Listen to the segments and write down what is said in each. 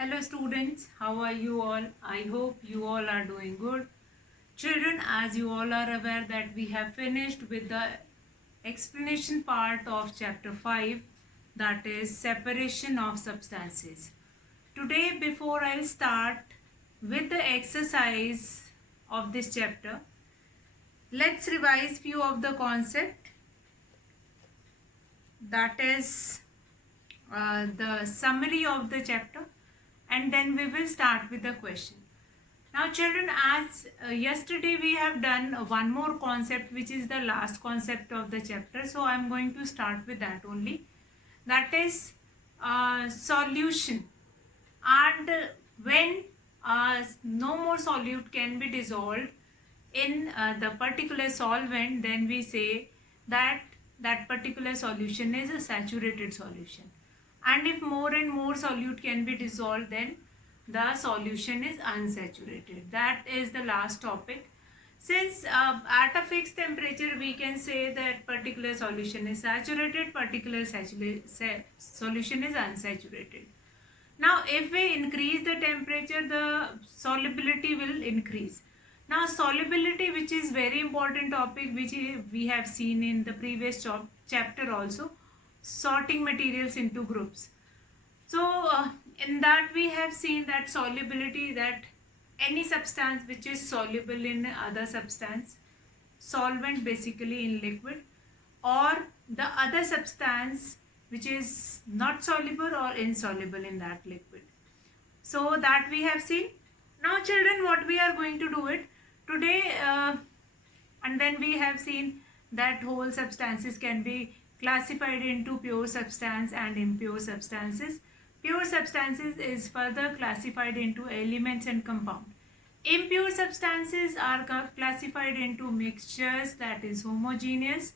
Hello students, how are you all? I hope you all are doing good. Children, as you all are aware that we have finished with the explanation part of chapter 5, that is separation of substances. Today before I'll start with the exercise of this chapter, let's revise few of the concept, that is the summary of the chapter, and then we will start with the question. Now children, as yesterday we have done one more concept which is the last concept of the chapter, so I am going to start with that only, that is solution. And when no more solute can be dissolved in the particular solvent, then we say that that particular solution is a saturated solution. And if more and more solute can be dissolved, then the solution is unsaturated. That is the last topic. Since at a fixed temperature we can say that particular solution is saturated, particular solution is unsaturated. Now if we increase the temperature, the solubility will increase. Now solubility, which is very important topic, which we have seen in the previous chapter also, sorting materials into groups. So in that we have seen that solubility, that any substance which is soluble in other substance, solvent basically in liquid, or the other substance which is not soluble or insoluble in that liquid. So that we have seen. Now children, what we are going to do it today, and then we have seen that whole substances can be classified into pure substance and impure substances. Pure substances is further classified into elements and compound. Impure substances are classified into mixtures, that is homogeneous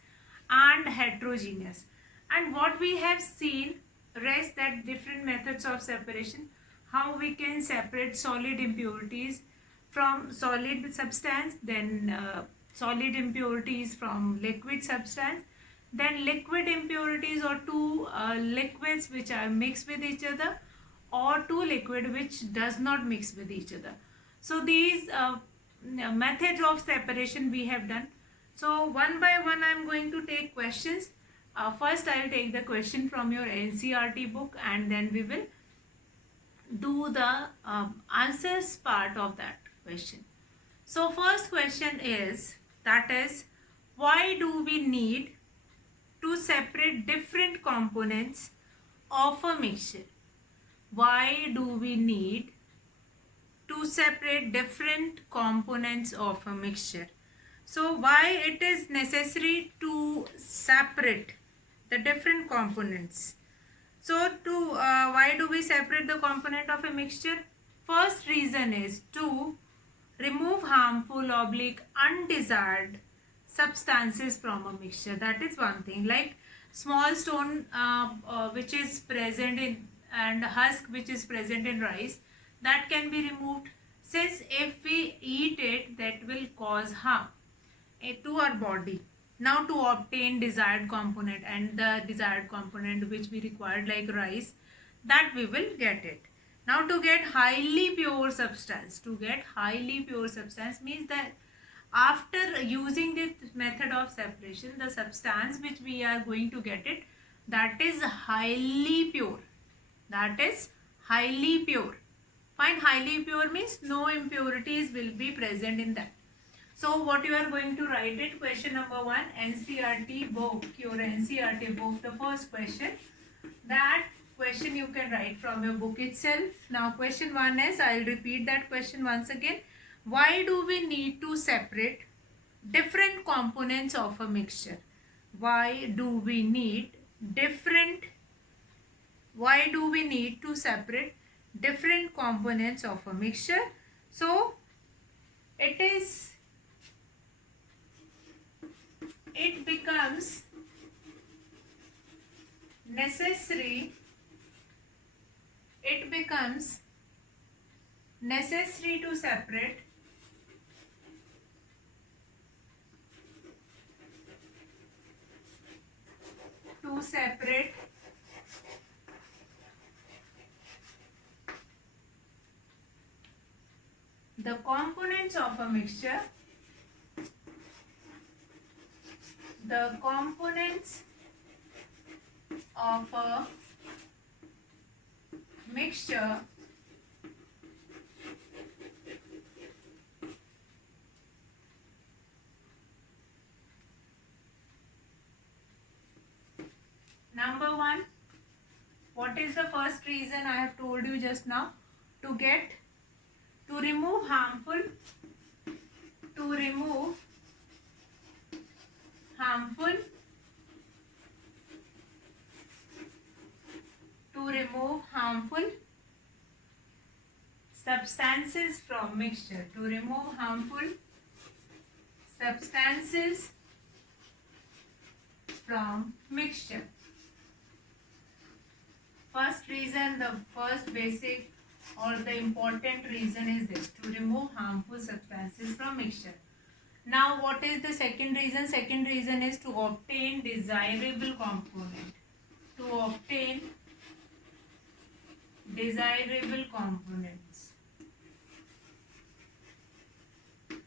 and heterogeneous. And what we have seen rest, that different methods of separation, how we can separate solid impurities from solid substance, then solid impurities from liquid substance, then liquid impurities or two liquids which are mixed with each other, or two liquid which does not mix with each other. So these methods of separation we have done. So one by one I am going to take questions. First I will take the question from your NCERT book, and then we will do the answers part of that question. So first question is, that is, why do we need to separate different components of a mixture? Why do we need to separate different components of a mixture? So why it is necessary to separate the different components? So why do we separate the component of a mixture? First reason is to remove harmful undesired substances from a mixture. That is one thing. Like small stone which is present in, and husk which is present in rice, that can be removed, since if we eat it, that will cause harm to our body. Now to obtain desired component, and the desired component which we required like rice, that we will get it. Now to get highly pure substance, means that after using this method of separation, the substance which we are going to get it, that is highly pure. Fine, highly pure means no impurities will be present in that. So what you are going to write it, question number 1, NCERT book, your NCERT book, the first question. That question you can write from your book itself. Now question 1 is, I will repeat that question once again. Why do we need to separate different components of a mixture? Why do we need to separate different components of a mixture? So it becomes necessary to separate the components of a mixture, the components of a mixture number one, what is the first reason I have told you just now? To remove harmful substances from mixture, to remove harmful substances from mixture. First reason, the first basic or the important reason is this, to remove harmful substances from mixture. Now what is the second reason? Second reason is to obtain desirable component. To obtain desirable components.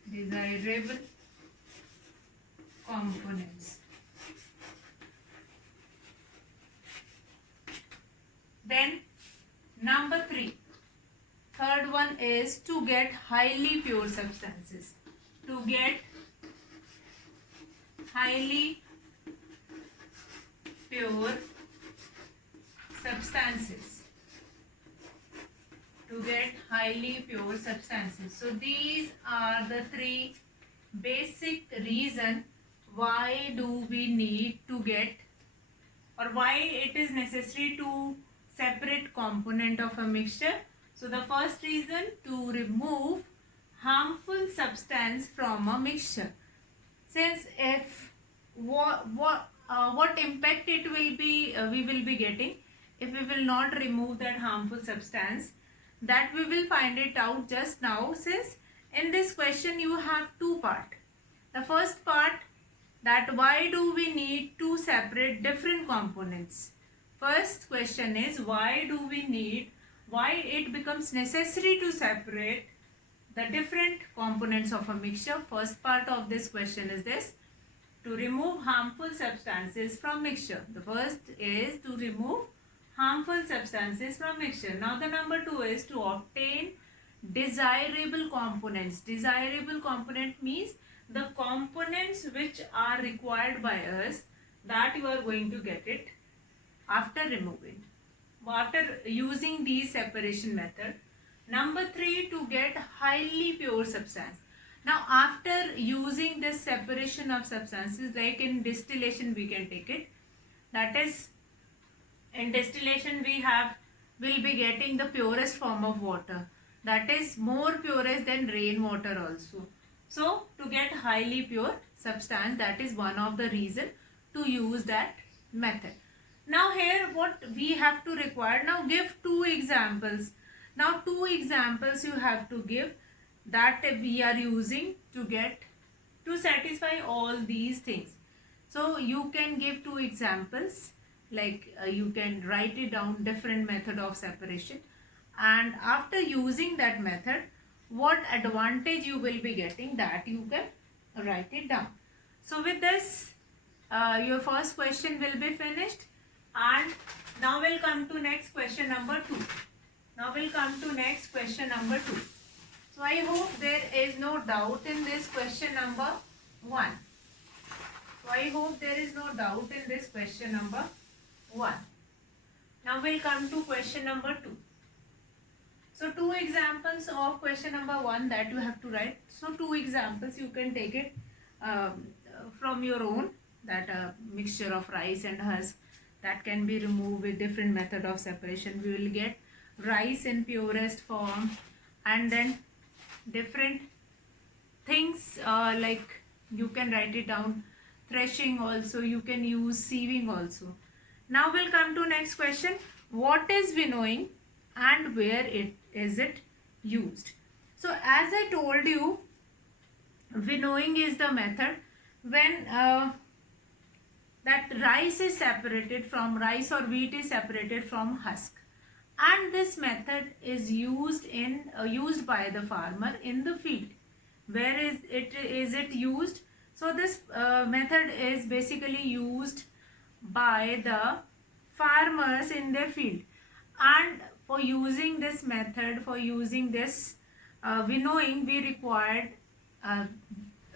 Desirable components. Then number three, third one is to get highly pure substances. To get highly pure substances. To get highly pure substances. So these are the three basic reasons why do we need to get, or why it is necessary to separate component of a mixture. So the first reason, to remove harmful substance from a mixture. Since if what impact it will be, we will be getting if we will not remove that harmful substance, that we will find it out just now. Since in this question you have two parts. The first part, that why do we need to separate different components. First question is why it becomes necessary to separate the different components of a mixture. First part of this question is this, to remove harmful substances from mixture. The first is to remove harmful substances from mixture. Now the number two is to obtain desirable components. Desirable component means the components which are required by us, that you are going to get it after removing, after using the separation method. Number three, to get highly pure substance. Now after using this separation of substances, like in distillation we can take it, that is, in distillation will be getting the purest form of water, that is more purest than rainwater also. So to get highly pure substance, that is one of the reason to use that method. Now here what we have to require, now give two examples. Now two examples you have to give that we are using to satisfy all these things. So you can give two examples, like you can write it down, different method of separation, and after using that method what advantage you will be getting, that you can write it down. So with this your first question will be finished, and now we'll come to next question number 2. Now we'll come to next question number 2. So I hope there is no doubt in this question number 1. So I hope there is no doubt in this question number 1. Now we'll come to question number 2. So two examples of question number 1 that you have to write. So two examples you can take it from your own, that mixture of rice and husk that can be removed with different method of separation. We will get rice in purest form, and then different things like you can write it down, threshing also, you can use sieving also. Now we'll come to next question. What is winnowing and where is it used? So as I told you, winnowing is the method when that rice is separated from, rice or wheat is separated from husk, and this method is used by the farmer in the field. Where is it used? So this method is basically used by the farmers in their field. And for using this method, for using this winnowing, we required uh,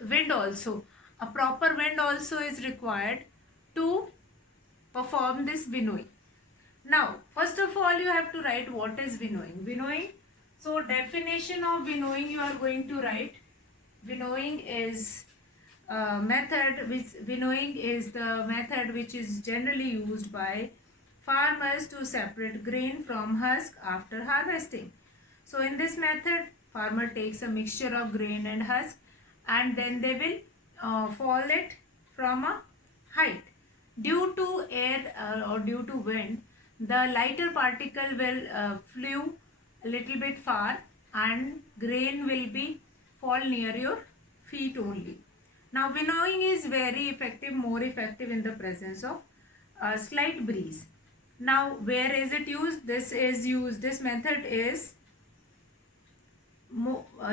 wind also. A proper wind also is required to perform this winnowing. Now, first of all, you have to write what is winnowing. Winnowing, so definition of winnowing you are going to write. Winnowing is winnowing is the method which is generally used by farmers to separate grain from husk after harvesting. So in this method, farmer takes a mixture of grain and husk, and then they will fall it from a height. Due to air or due to wind, the lighter particle will flew a little bit far, and grain will be fall near your feet only. Now winnowing is very effective, more effective in the presence of slight breeze. Now where is it used? This method is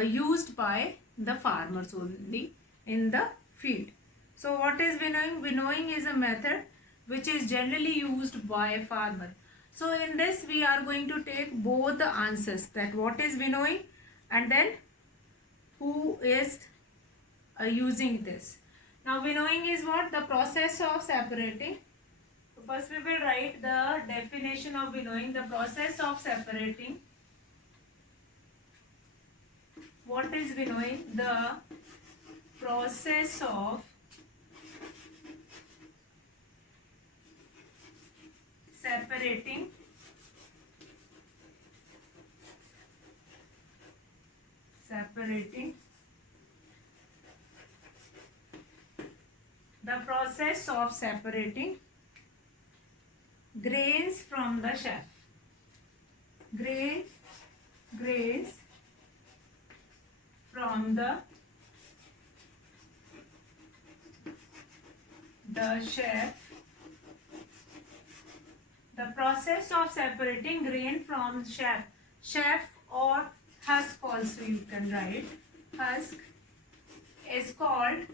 used by the farmers only in the field. So what is winnowing? Winnowing is a method which is generally used by farmer. So in this we are going to take both the answers, that what is winnowing and then who is using this. Now winnowing is what? The process of separating. So first we will write the definition of winnowing, the process of separating. What is winnowing? The process of separating the process of separating grains from the chaff. Grains from the chaff. The process of separating grain from chaff. Chaff or husk also you can write. Husk is called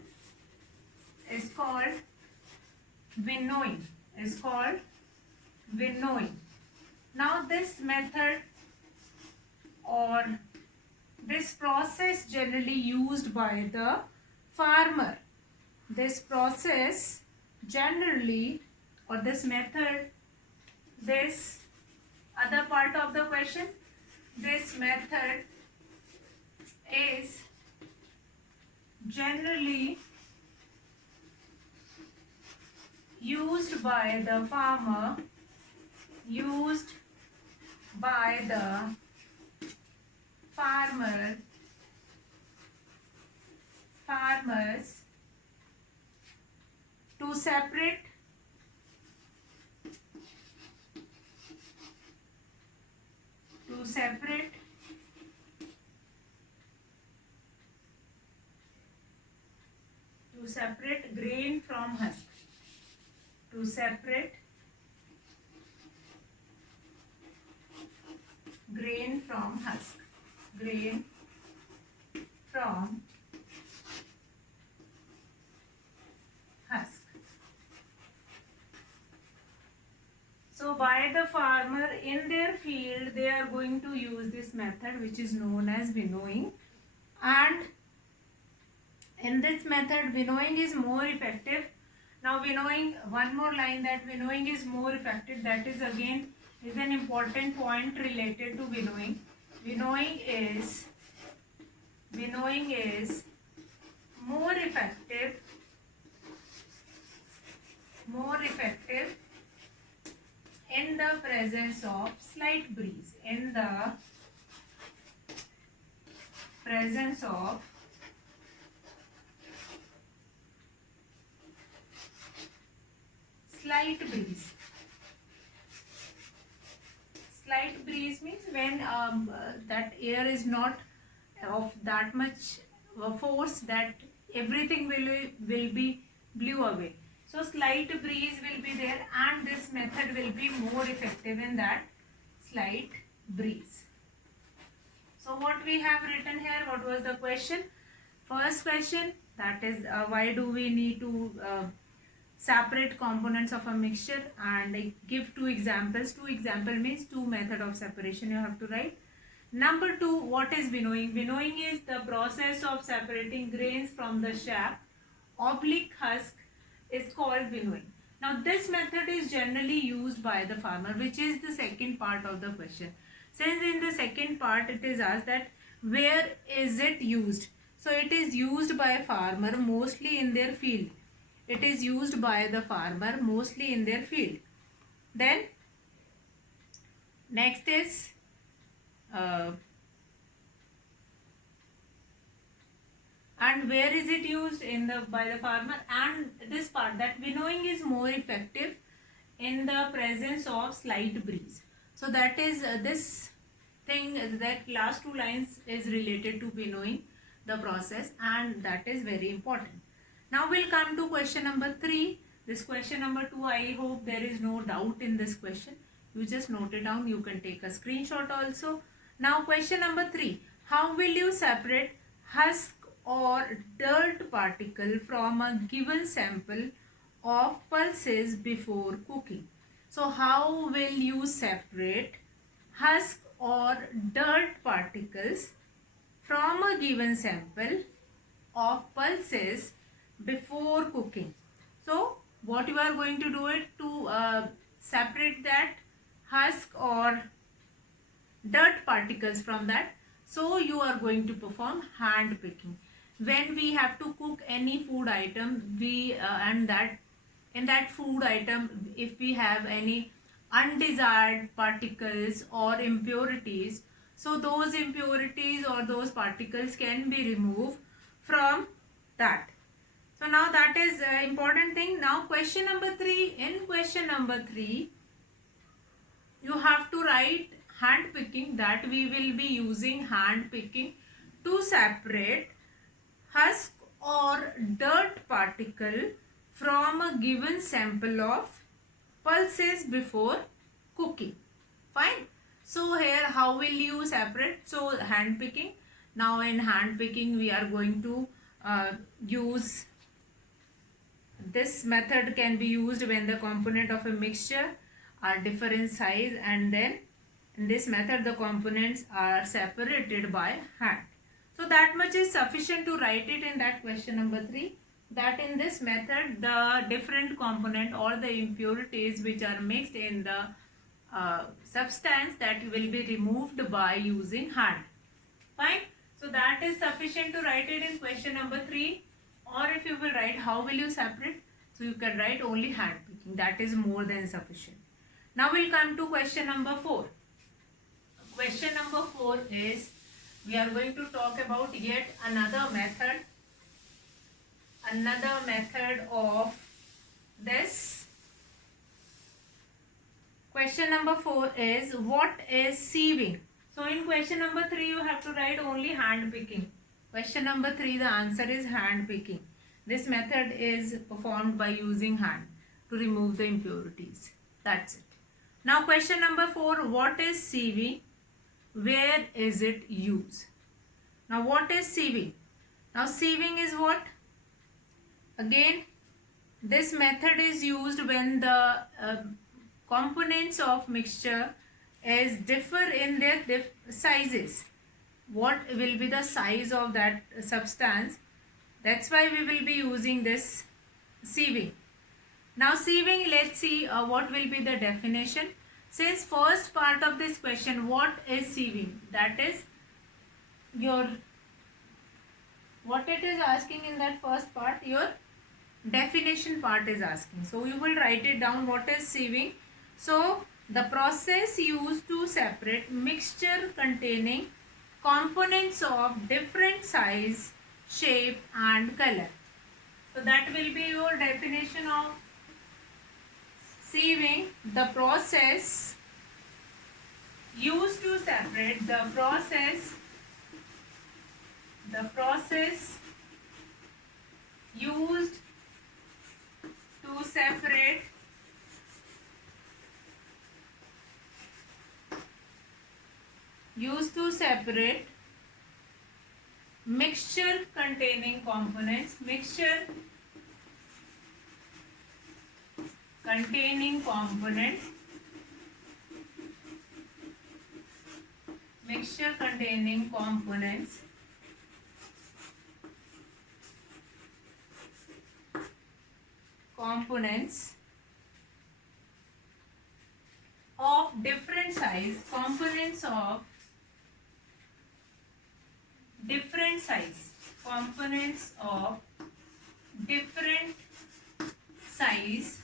winnowing. Now this method or this process generally used by the farmer. This process generally, or this method, this other part of the question, this method is generally used by the farmers to separate grain from husk. To separate grain from husk. So by the farmer in their field, they are going to use this method which is known as winnowing. And in this method, winnowing is more effective. Now winnowing, one more line, that winnowing is more effective. That is again is an important point related to winnowing. Winnowing is more effective in the presence of slight breeze. In the presence of slight breeze. Slight breeze means when that air is not of that much force that everything will be blew away. So slight breeze will be there, and this method will be more effective in that. slight breeze. So what we have written here, what was the question? First question, that is why do we need to separate components of a mixture, and I give two examples. Two example means two method of separation you have to write. Number two, what is winnowing? Winnowing is the process of separating grains from the chaff oblique husk is called winnowing. Now this method is generally used by the farmer, which is the second part of the question. Since in the second part it is asked that where is it used? So it is used by farmer mostly in their field. It is used by the farmer mostly in their field. Then next is and where is it used in the by the farmer, and this part that winnowing is more effective in the presence of slight breeze. So that is this thing, that last two lines is related to winnowing the process, and that is very important. Now we'll come to question number 3. This question number 2, I hope there is no doubt in this question. You just note it down. You can take a screenshot also. Now question number 3. How will you separate husk or dirt particle from a given sample of pulses before cooking? So how will you separate husk or dirt particles from a given sample of pulses before cooking? So what you are going to do it to separate that husk or dirt particles from that. So you are going to perform hand picking. When we have to cook any food item, we and that in that food item, if we have any undesired particles or impurities, so those impurities or those particles can be removed from that. So now that is important thing. Now question number 3. In question number 3, you have to write hand picking, that we will be using hand picking to separate husk or dirt particle from a given sample of pulses before cooking. Fine. So here how will you separate? So hand picking. Now in hand picking we are going to use this method, can be used when the component of a mixture are different size, and then in this method the components are separated by hand. So that much is sufficient to write it in that question number 3, that in this method the different component or the impurities which are mixed in the substance, that will be removed by using hand. Fine. So that is sufficient to write it in question number 3. Or if you will write how will you separate, so you can write only hand picking, that is more than sufficient. Now we'll come to question number 4. Question number 4 is, we are going to talk about yet another method of this. Question number 4 is, what is sieving? So in question number 3 you have to write only hand picking. Question number 3, the answer is hand picking. This method is performed by using hand to remove the impurities. That's it. Now question number 4, what is sieving? Where is it used? Now what is sieving? Now sieving is what? Again, this method is used when the components of mixture is differ in their sizes. What will be the size of that substance? That's why we will be using this sieving. Now sieving, let's see what will be the definition. Since first part of this question, what is sieving? That is your, what it is asking in that first part, your definition part is asking. So you will write it down, what is sieving. So the process used to separate mixture containing components of different size, shape and color. So that will be your definition of sieving. The process used to separate, the process used to separate used to separate mixture containing components, mixture containing component, mixture containing components of different size, components of different size, components of different size.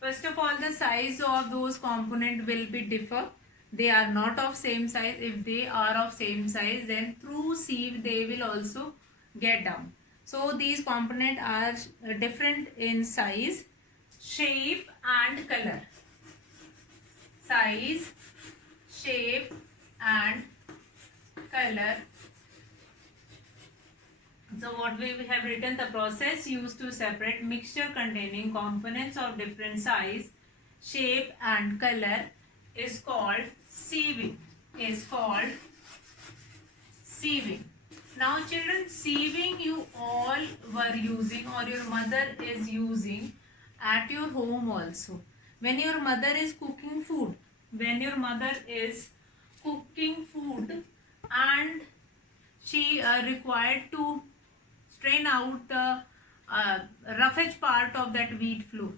First of all, the size of those component will be differ. They are not of same size. If they are of same size, then through sieve they will also get down. So these components are different in size, shape and color. Size, shape and color. So what we have written, the process used to separate mixture containing components of different size, shape and color is called sieving. Now children, sieving you all were using or your mother is using at your home also. When your mother is cooking food, and she required to strain out the roughage part of that wheat flour.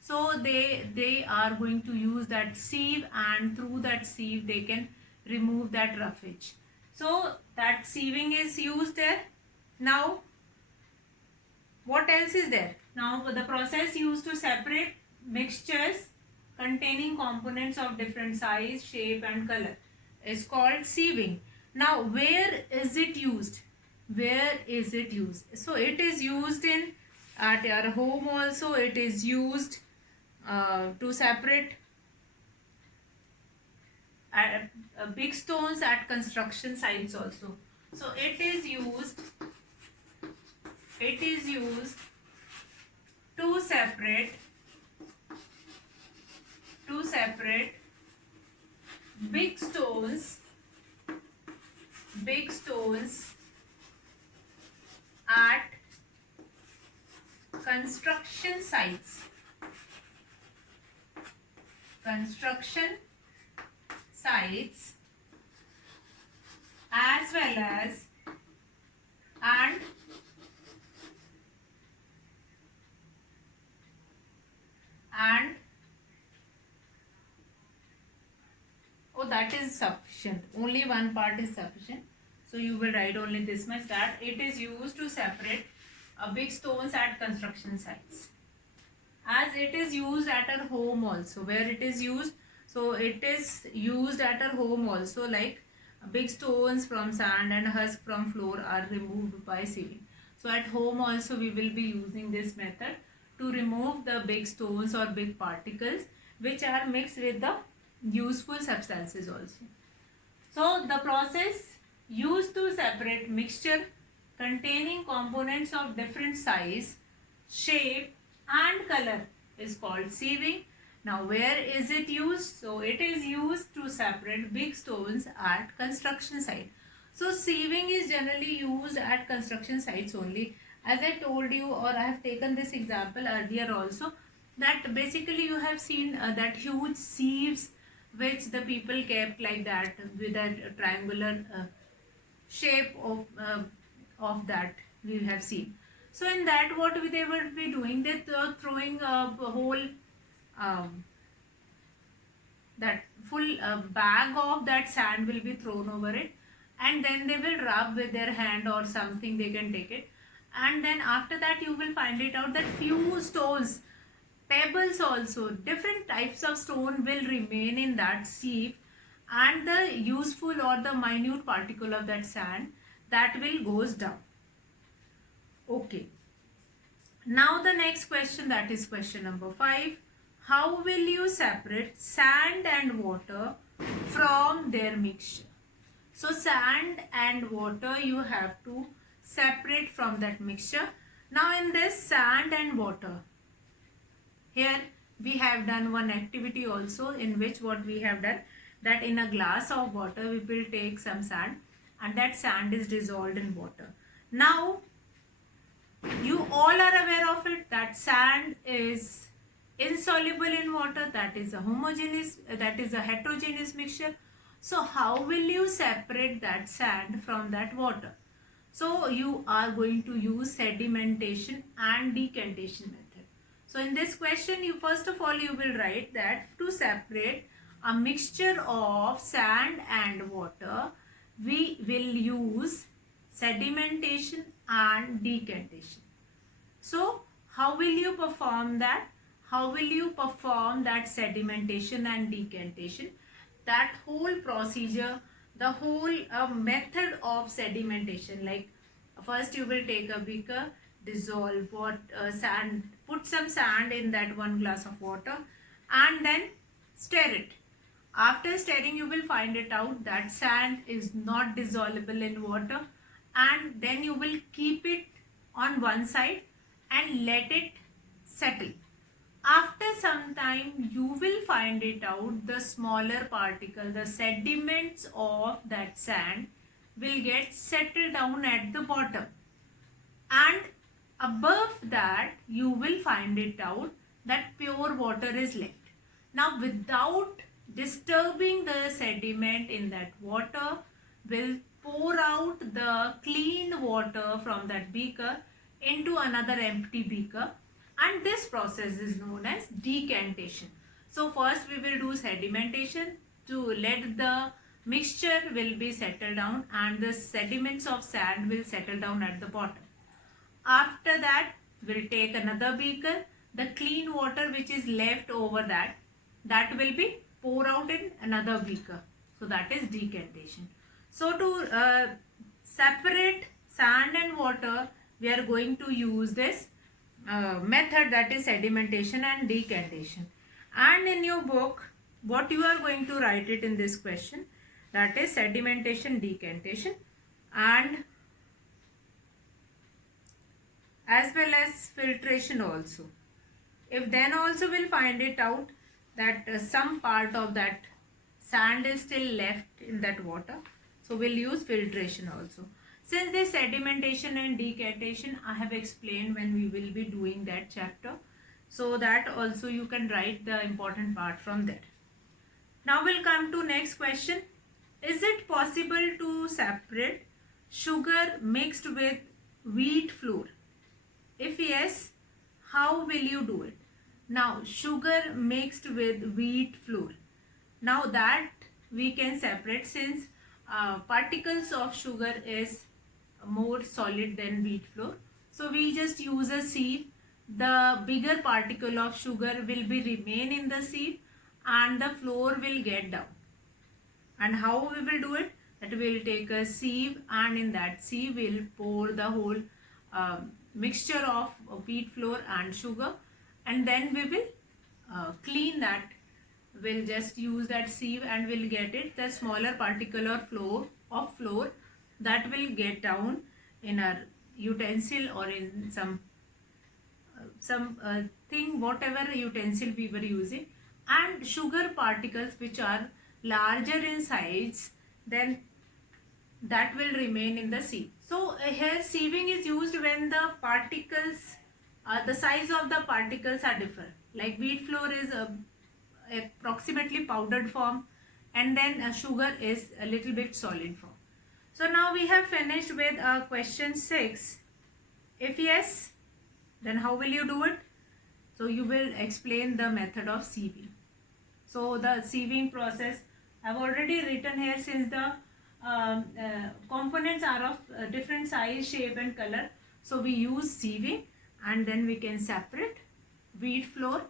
So they are going to use that sieve, and through that sieve they can remove that roughage. So that sieving is used there. Now what else is there? Now the process used to separate mixtures containing components of different size, shape and color is called sieving. Now where is it used? So it is used in at your home also. It is used to separate big stones at construction sites also. So it is used to separate big stones at construction sites, as well as and oh, that is sufficient. Only one part is sufficient. So you will write only this much, that it is used to separate big stones at construction sites. As it is used at our home also, where it is used, so it is used at our home also, like big stones from sand and husk from floor are removed by sieving. So at home also we will be using this method to remove the big stones or big particles which are mixed with the useful substances also. So the process used to separate mixture containing components of different size, shape and color is called sieving. Now where is it used? So it is used to separate big stones at construction site. So sieving is generally used at construction sites only. As I told you, or I have taken this example earlier also, that basically you have seen that huge sieves which the people kept like that with a triangular shape of that we have seen. So in that, what they will be doing, they throwing a whole that full bag of that sand will be thrown over it, and then they will rub with their hand or something, they can take it, and then after that you will find it out that few stones, pebbles also, different types of stone will remain in that sieve, and the useful or the minute particle of that sand that will goes down. Okay, now the next question, that is question number 5. How will you separate sand and water from their mixture? So sand and water you have to separate from that mixture. Now in this sand and water, here we have done one activity also, in which what we have done, that in a glass of water we will take some sand, and that sand is dissolved in water. Now you all are aware of it that sand is insoluble in water, that is a homogeneous, that is a heterogeneous mixture. So how will you separate that sand from that water? So you are going to use sedimentation and decantation method. So in this question, you first of all you will write that to separate a mixture of sand and water, we will use sedimentation and decantation. So how will you perform that? How will you perform that sedimentation and decantation? That whole procedure, the whole method of sedimentation, like first you will take a beaker, dissolve sand, put some sand in that 1 glass of water, and then stir it. After stirring, you will find it out that sand is not dissolvable in water, and then you will keep it on one side and let it settle. After some time, you will find it out the smaller particle, the sediments of that sand will get settled down at the bottom, and above that you will find it out that pure water is left. Now without disturbing the sediment in that water, will pour out the clean water from that beaker into another empty beaker, and this process is known as decantation. So first we will do sedimentation to let the mixture will be settled down and the sediments of sand will settle down at the bottom. After that, we'll take another beaker, the clean water which is left over that will be poured out in another beaker. So that is decantation. So to separate sand and water, we are going to use this method, that is sedimentation and decantation. And in your book, what you are going to write it in this question, that is sedimentation, decantation, and as well as filtration also. If then also we'll find it out that some part of that sand is still left in that water, so we'll use filtration also. Since this sedimentation and decantation I have explained when we will be doing that chapter, so that also you can write the important part from there. Now we'll come to next question. Is it possible to separate sugar mixed with wheat flour? If yes, how will you do it? Now sugar mixed with wheat flour. Now that we can separate, since particles of sugar is more solid than wheat flour. So we just use a sieve. The bigger particle of sugar will be remain in the sieve and the flour will get down. And how we will do it? That we will take a sieve, and in that sieve we will pour the whole mixture of wheat flour and sugar, and then we will clean that. We'll just use that sieve and we'll get it, the smaller particle or flour that will get down in a utensil or in some thing, whatever utensil we were using, and sugar particles which are larger in size, then that will remain in the sieve. So here sieving is used when the particles, the size of the particles are different. Like wheat flour is approximately powdered form, and then sugar is a little bit solid form. So now we have finished with question 6. If yes, then how will you do it? So you will explain the method of sieving. So the sieving process I've already written here, since the components are of different size, shape and color. So we use sieving, and then we can separate wheat flour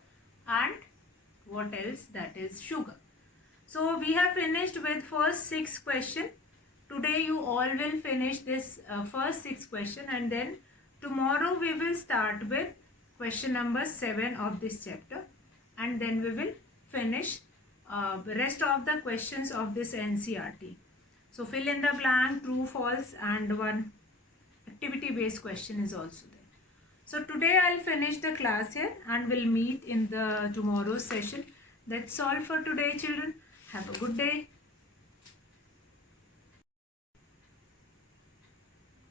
and what else, that is sugar. So we have finished with first 6 questions. Today you all will finish this first 6 questions, and then tomorrow we will start with question number 7 of this chapter, and then we will finish the rest of the questions of this NCERT. So fill in the blank, true, false, and one activity based question is also there. So today I'll finish the class here, and we'll meet in the tomorrow's session. That's all for today, children. Have a good day.